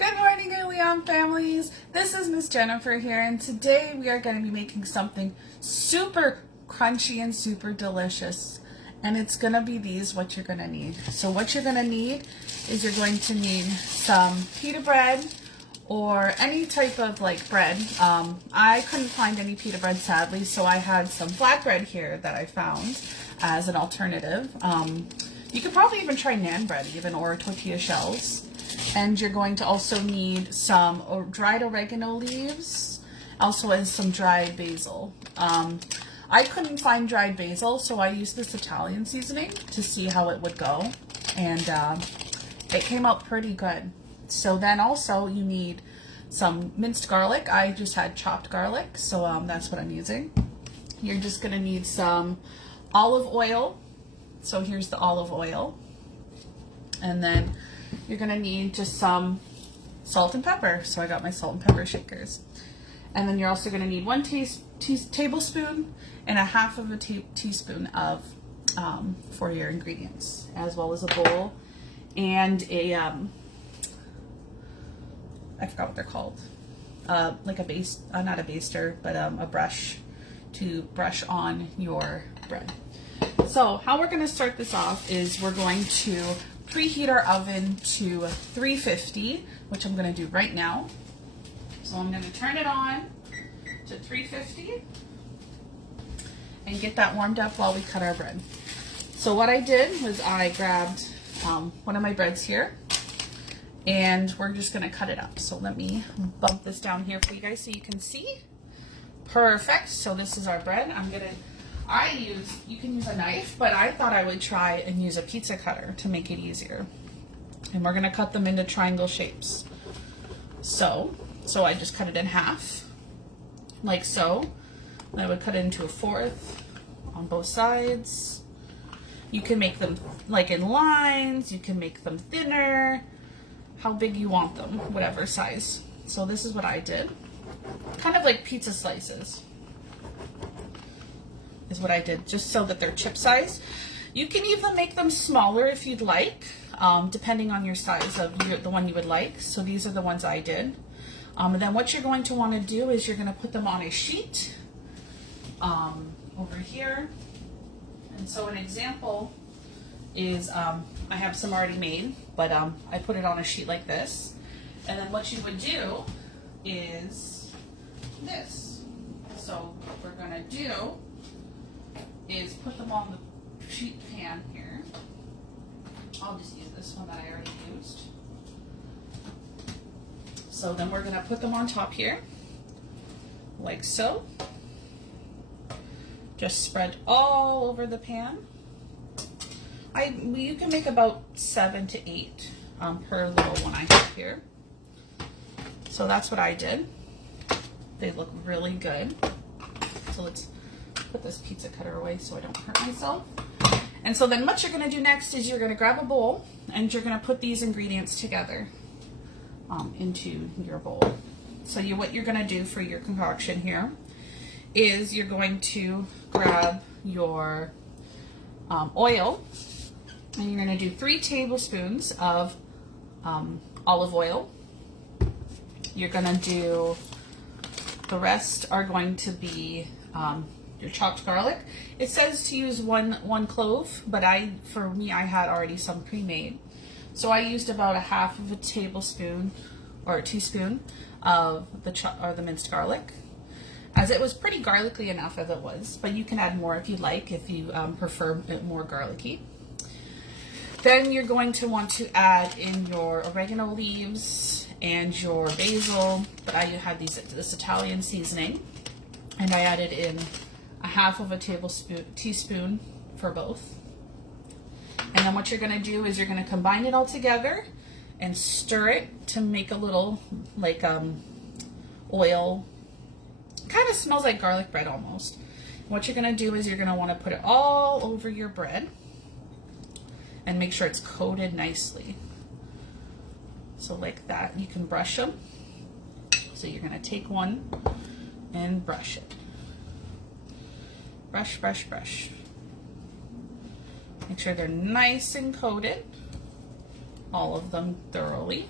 Good morning, Leon families. This is Miss Jennifer here, and today we are going to be making something super crunchy and super delicious. And it's going to be what you're going to need. So what you're going to need is you're going to need some pita bread or any type of like bread. I couldn't find any pita bread, sadly, so I had some flatbread here that I found as an alternative. You could probably even try naan bread or tortilla shells. And you're going to also need some dried oregano leaves, also as some dried basil. I couldn't find dried basil, so I used this Italian seasoning to see how it would go. And it came out pretty good. So then also you need some minced garlic. I just had chopped garlic, so that's what I'm using. You're just going to need some olive oil. So here's the olive oil. And then you're going to need just some salt and pepper. So I got my salt and pepper shakers. And then you're also going to need 1 tablespoon and a half of a teaspoon of for your ingredients, as well as a bowl and a I forgot what they're called, like a base, not a baster, but a brush to brush on your bread. So how we're going to start this off is we're going to preheat our oven to 350, which I'm going to do right now. So I'm going to turn it on to 350 and get that warmed up while we cut our bread. So what I did was I grabbed one of my breads here, and we're just going to cut it up. So let me bump this down here for you guys so you can see. Perfect. So this is our bread. You can use a knife, but I thought I would try and use a pizza cutter to make it easier. And we're going to cut them into triangle shapes. So I just cut it in half, like so. And I would cut it into a fourth on both sides. You can make them like in lines, you can make them thinner, how big you want them, whatever size. So this is what I did. Kind of like pizza slices is what I did, just so that they're chip size. You can even make them smaller if you'd like, depending on your size of the one you would like. So these are the ones I did. And then what you're going to want to do is you're going to put them on a sheet over here. And so an example is, I have some already made, but I put it on a sheet like this. And then what you would do is this. So what we're going to do is put them on the sheet pan here. I'll just use this one that I already used. So then we're going to put them on top here, like so. Just spread all over the pan. You can make about 7 to 8 per little one I have here. So that's what I did. They look really good. So let's put this pizza cutter away so I don't hurt myself. And so then what you're going to do next is you're going to grab a bowl and you're going to put these ingredients together into your bowl. So what you're going to do for your concoction here is you're going to grab your oil, and you're going to do 3 tablespoons of olive oil. You're going to do, the rest are going to be your chopped garlic. It says to use one clove, but for me I had already some pre-made, so I used about a half of a tablespoon or a teaspoon of the minced garlic, as it was pretty garlicky enough as it was, but you can add more if you'd like, if you prefer it more garlicky. Then you're going to want to add in your oregano leaves and your basil, but I had this Italian seasoning, and I added in a half of a teaspoon for both. And then what you're going to do is you're going to combine it all together and stir it to make a little like oil. Kind of smells like garlic bread almost. What you're going to do is you're going to want to put it all over your bread and make sure it's coated nicely. So like that. You can brush them. So you're going to take one and brush it. Brush, brush, brush. Make sure they're nice and coated, all of them thoroughly.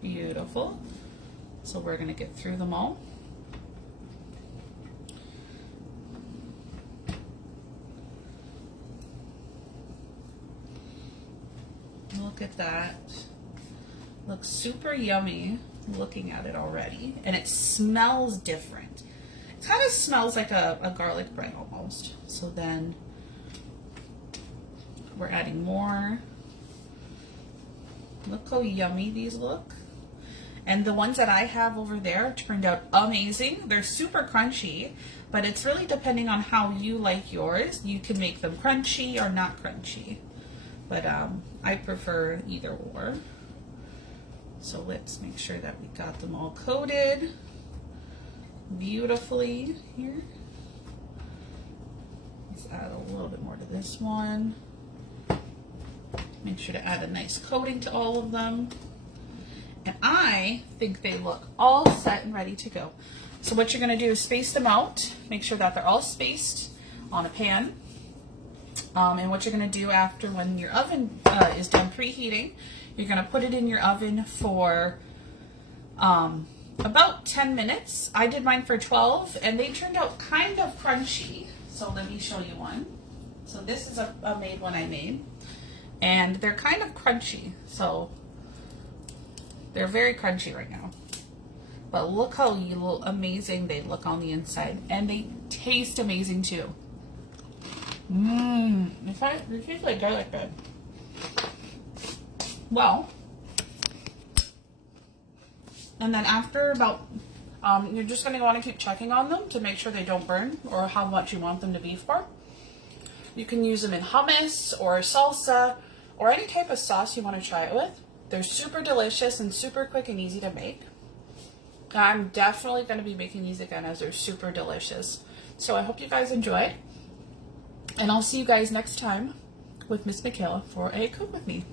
Beautiful. So we're gonna get through them all. Look at that. Looks super yummy looking at it already. And it smells different. It kind of smells like a garlic bread almost. So then we're adding more. Look how yummy these look. And the ones that I have over there turned out amazing. They're super crunchy, but it's really depending on how you like yours. You can make them crunchy or not crunchy. But I prefer either or. So let's make sure that we got them all coated beautifully here. Let's add a little bit more to this one. Make sure to add a nice coating to all of them. And I think they look all set and ready to go. So what you're going to do is space them out. Make sure that they're all spaced on a pan. And what you're going to do after, when your oven is done preheating, you're going to put it in your oven for about 10 minutes. I did mine for 12 and they turned out kind of crunchy. So let me show you one. So this is a made one I made. And they're kind of crunchy. So they're very crunchy right now. But look how amazing they look on the inside. And they taste amazing too. They taste like garlic bread. Well, and then after about, you're just going to want to keep checking on them to make sure they don't burn or how much you want them to be for. You can use them in hummus or salsa or any type of sauce you want to try it with. They're super delicious and super quick and easy to make. I'm definitely going to be making these again as they're super delicious. So I hope you guys enjoyed. And I'll see you guys next time with Miss Michaela for a Cook With Me.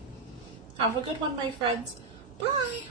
Have a good one, my friends. Bye.